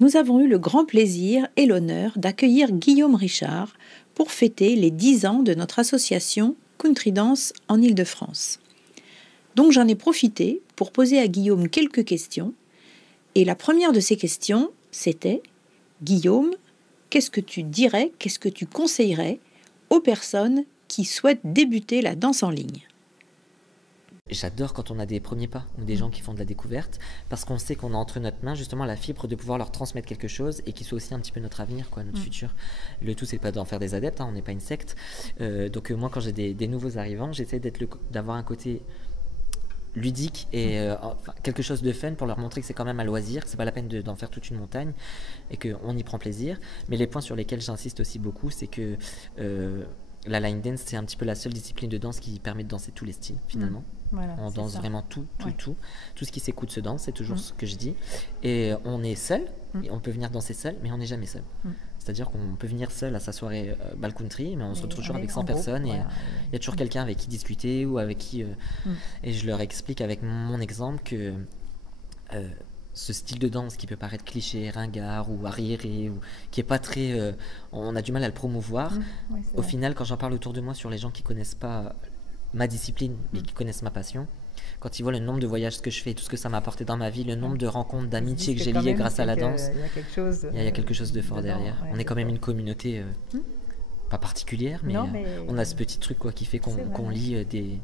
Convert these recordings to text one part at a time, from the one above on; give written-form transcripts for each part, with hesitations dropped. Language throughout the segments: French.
nous avons eu le grand plaisir et l'honneur d'accueillir Guillaume Richard pour fêter les 10 ans de notre association Country Dance en Île-de-France. Donc j'en ai profité pour poser à Guillaume quelques questions. Et la première de ces questions, c'était « Guillaume, qu'est-ce que tu dirais, qu'est-ce que tu conseillerais aux personnes qui souhaitent débuter la danse en ligne ?» J'adore quand on a des premiers pas ou des gens qui font de la découverte parce qu'on sait qu'on a entre notre main justement la fibre de pouvoir leur transmettre quelque chose et qui soit aussi un petit peu notre avenir, quoi, notre futur. Le tout, c'est pas d'en faire des adeptes, hein, on n'est pas une secte. Donc moi, quand j'ai des nouveaux arrivants, j'essaie d'avoir un côté ludique et enfin, quelque chose de fun pour leur montrer que c'est quand même un loisir, que c'est pas la peine d'en faire toute une montagne et qu'on y prend plaisir. Mais les points sur lesquels j'insiste aussi beaucoup, c'est que la line dance, c'est un petit peu la seule discipline de danse qui permet de danser tous les styles finalement. Voilà, on danse vraiment tout ce qui s'écoute se danse, c'est toujours ce que je dis. Et on est seul, on peut venir danser seul, mais on n'est jamais seul. C'est-à-dire qu'on peut venir seul à sa soirée bal country, mais on se retrouve toujours avec 100 personnes et il y a toujours quelqu'un avec qui discuter ou avec qui... Et je leur explique avec mon exemple que ce style de danse qui peut paraître cliché, ringard ou arriéré, ou qui est pas très... on a du mal à le promouvoir. Au final, quand j'en parle autour de moi sur les gens qui connaissent pas ma discipline, mais qui connaissent ma passion, quand ils voient le nombre de voyages que je fais, tout ce que ça m'a apporté dans ma vie, le nombre de rencontres, d'amitiés que j'ai liées grâce à la danse, il y a quelque chose de fort derrière. On est quand même une communauté pas particulière, mais, on a ce petit truc quoi, qui fait qu'on lie des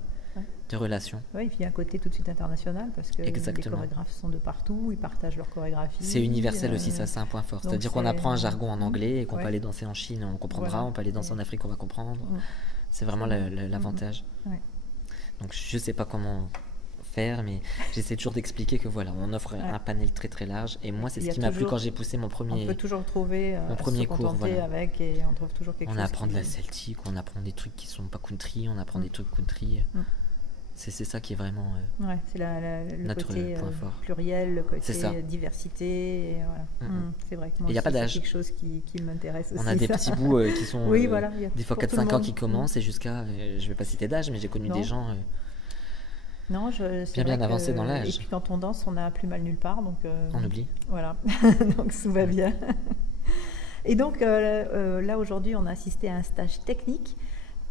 relations. Oui, et puis il y a un côté tout de suite international, parce que les chorégraphes sont de partout, ils partagent leur chorégraphie. C'est universel aussi, ça c'est un point fort. C'est-à-dire qu'on apprend un jargon en anglais et qu'on peut aller danser en Chine, on comprendra, on peut aller danser en Afrique, on va comprendre. C'est vraiment l'avantage. Donc je sais pas comment faire, mais j'essaie toujours d'expliquer que voilà, on offre un panel très très large. Et moi, c'est ce qui m'a plu quand j'ai poussé mon premier. On peut toujours trouver mon premier cours. Voilà. Avec et on trouve toujours quelque chose. On apprend de la celtique, on apprend des trucs qui sont pas country, on apprend des trucs country. C'est ça qui est vraiment c'est le notre côté point fort. Pluriel, le côté diversité. Et voilà. C'est vrai que moi, il n'y a pas d'âge. C'est quelque chose qui m'intéresse aussi. On a des petits bouts qui sont des fois 4-5 ans qui commencent et jusqu'à, je vais pas citer d'âge, mais j'ai connu des gens bien avancés dans l'âge. Et puis quand on danse, on n'a plus mal nulle part. Donc, on oublie. Voilà, donc tout va bien. Et donc là, aujourd'hui, on a assisté à un stage technique.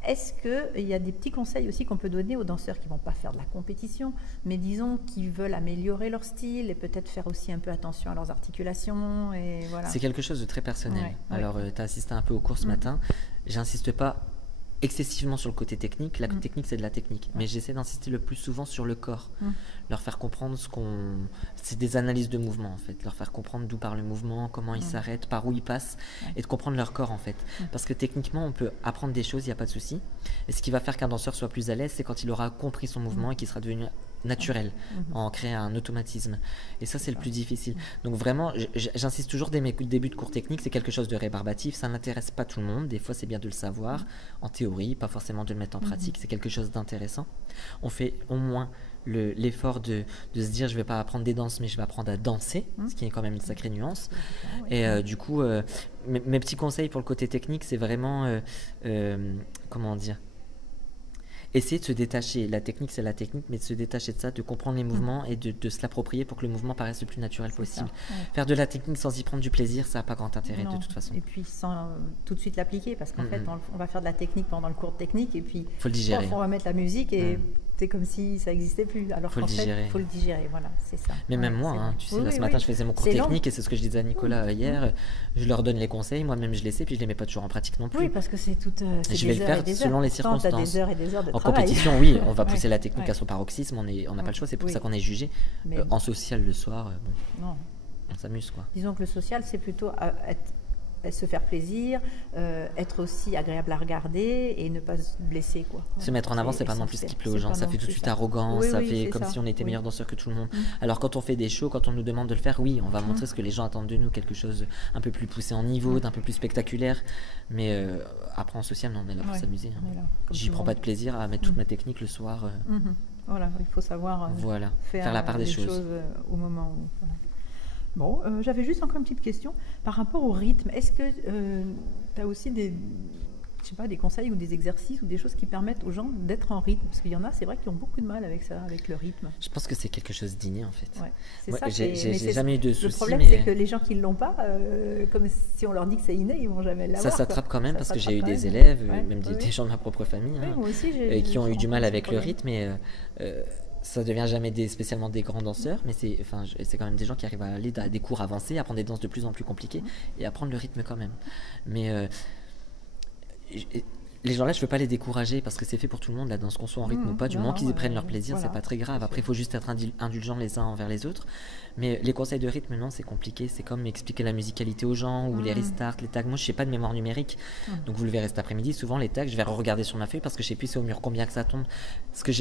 Est-ce qu'il y a des petits conseils aussi qu'on peut donner aux danseurs qui ne vont pas faire de la compétition, mais disons qui veulent améliorer leur style et peut-être faire aussi un peu attention à leurs articulations et voilà. C'est quelque chose de très personnel. Alors, tu as assisté un peu au cours ce matin. J'insiste pas excessivement sur le côté technique. La technique, c'est de la technique. Mais j'essaie d'insister le plus souvent sur le corps. Leur faire comprendre c'est des analyses de mouvement, en fait. Leur faire comprendre d'où part le mouvement, comment il s'arrête, par où il passe, et de comprendre leur corps, en fait. Parce que techniquement, on peut apprendre des choses, il n'y a pas de souci. Et ce qui va faire qu'un danseur soit plus à l'aise, c'est quand il aura compris son mouvement et qu'il sera devenu naturel, en créant un automatisme. Et ça, c'est le plus difficile. Donc vraiment, j'insiste toujours dès mes débuts de cours techniques, c'est quelque chose de rébarbatif, ça n'intéresse pas tout le monde, des fois c'est bien de le savoir, en théorie, pas forcément de le mettre en pratique, c'est quelque chose d'intéressant. On fait au moins l'effort de se dire, je vais pas apprendre des danses, mais je vais apprendre à danser, ce qui est quand même une sacrée nuance. Et du coup, mes petits conseils pour le côté technique, c'est vraiment, comment dire, essayer de se détacher. La technique, c'est la technique, mais de se détacher de ça, de comprendre les mouvements et de se l'approprier pour que le mouvement paraisse le plus naturel possible. Faire de la technique sans y prendre du plaisir, ça n'a pas grand intérêt de toute façon. Et puis sans tout de suite l'appliquer, parce qu'en fait, on va faire de la technique pendant le cours de technique, et puis faut le digérer. On va mettre la musique et c'est comme si ça n'existait plus. Alors qu'en fait, il faut le digérer, voilà, c'est ça. Mais même moi, tu sais, ce matin, je faisais mon cours technique et c'est ce que je disais à Nicolas hier. Je leur donne les conseils, moi-même je les sais, puis je les mets pas toujours en pratique non plus. Oui, parce que c'est tout. Je vais le faire selon les circonstances. Des heures et des heures de en travail. Compétition, oui, on va pousser la technique à son paroxysme, on n'a pas le choix, c'est pour ça qu'on est jugé. En social le soir, on s'amuse, quoi. Disons que le social, c'est plutôt se faire plaisir, être aussi agréable à regarder et ne pas se blesser, quoi. Se mettre en avant, c'est pas non plus ce qui plaît aux gens, ça fait tout de suite arrogant, ça fait comme si on était meilleur danseur que tout le monde. Alors quand on fait des shows, quand on nous demande de le faire, oui, on va montrer ce que les gens attendent de nous, quelque chose un peu plus poussé en niveau, d'un peu plus spectaculaire, mais après en social, non, on est là pour s'amuser. J'y prends pas de plaisir à mettre toute ma technique le soir. Voilà, il faut savoir faire la part des choses au moment où... Voilà. Bon, j'avais juste encore une petite question par rapport au rythme. Est-ce que tu as aussi je sais pas, des conseils ou des exercices ou des choses qui permettent aux gens d'être en rythme? Parce qu'il y en a, c'est vrai, qui ont beaucoup de mal avec ça, avec le rythme. Je pense que c'est quelque chose d'inné en fait. Ouais, c'est Ouais, ça. j'ai jamais eu de soucis. Le problème, mais c'est que les gens qui ne l'ont pas, comme si on leur dit que c'est inné, ils vont jamais l'avoir. ça s'attrape quand même Ça parce que j'ai s'attrape eu quand des même. élèves, Ouais, même ouais, des gens de ma propre famille, ouais, hein, moi aussi, qui ont eu du mal rencontré avec ce le problème. rythme et ça devient jamais spécialement des grands danseurs, mais c'est quand même des gens qui arrivent à aller à des cours avancés, à prendre des danses de plus en plus compliquées et à prendre le rythme quand même. Mais les gens-là, je veux pas les décourager parce que c'est fait pour tout le monde, la danse, qu'on soit en rythme ou pas. Du moment qu'ils prennent leur plaisir, voilà, c'est pas très grave. Après, il faut juste être indulgent les uns envers les autres. Mais les conseils de rythme, non, c'est compliqué. C'est comme expliquer la musicalité aux gens ou les restarts, les tags. Moi, je sais pas de mémoire numérique. Donc, vous le verrez cet après-midi. Souvent, les tags, je vais regarder sur ma feuille parce que je sais plus c'est au mur combien que ça tombe. Parce que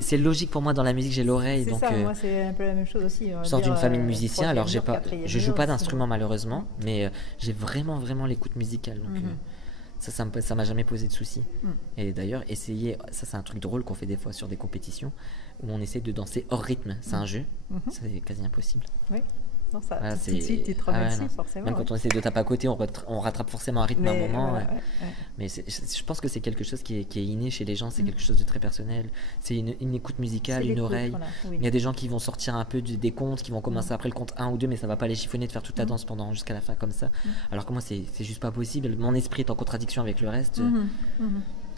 c'est logique pour moi dans la musique, j'ai l'oreille. C'est donc, ça, moi, c'est un peu la même chose aussi. je sors d'une famille de musiciens, alors je joue pas d'instrument d'instrument malheureusement, mais j'ai vraiment l'écoute musicale. Donc, ça m'a jamais posé de soucis. Et d'ailleurs, ça c'est un truc drôle qu'on fait des fois sur des compétitions où on essaie de danser hors rythme. C'est un jeu, c'est quasi impossible. Oui, non, ça, Voilà, tout de suite, tu te remets dessus, non. forcément. Même quand on essaie de taper à côté, on rattrape forcément un rythme à un moment. Voilà, Mais je pense que c'est quelque chose qui est inné chez les gens, c'est quelque chose de très personnel. C'est une écoute musicale, une oreille. Voilà, oui. Il y a des gens qui vont sortir un peu des comptes, qui vont commencer après le compte 1 ou 2, mais ça va pas les chiffonner de faire toute la danse jusqu'à la fin comme ça. Alors que moi, c'est juste pas possible. Mon esprit est en contradiction avec le reste.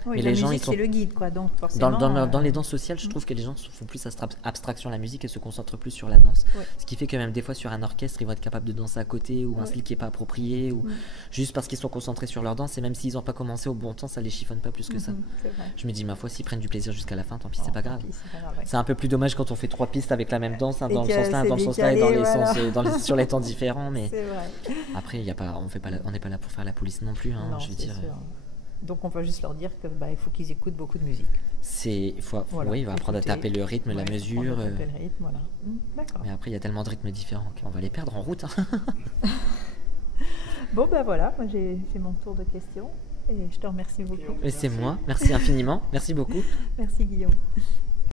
Oui, Mais la les gens, musique, ils sont c'est le guide, quoi. Donc, forcément, dans les danses sociales, je trouve que les gens font plus abstraction à la musique et se concentrent plus sur la danse. Ouais. Ce qui fait que même des fois sur un orchestre, ils vont être capables de danser à côté ou un style qui est pas approprié ou juste parce qu'ils sont concentrés sur leur danse et même s'ils n'ont pas commencé au bon temps, ça les chiffonne pas plus que ça. C'est vrai. Je me dis ma foi, s'ils prennent du plaisir jusqu'à la fin, tant pis, c'est pas grave. C'est pas grave, ouais. C'est un peu plus dommage quand on fait 3 pistes avec la même danse, dans le Et que sens-là, c'est dans le sens-là et décalé, dans les sur les temps différents. Mais C'est vrai. après, on n'est pas là pour faire la police non plus. Hein, Non, je veux c'est dire. sûr. Donc, on va juste leur dire que il faut qu'ils écoutent beaucoup de musique. Voilà, oui, il va apprendre à taper le rythme, la mesure. Apprendre à taper le rythme, voilà. D'accord. Mais après, il y a tellement de rythmes différents qu'on va les perdre en route. Hein. Bon, ben voilà, moi j'ai fait mon tour de questions et je te remercie beaucoup. Et c'est moi. Merci infiniment. Merci beaucoup. Merci Guillaume.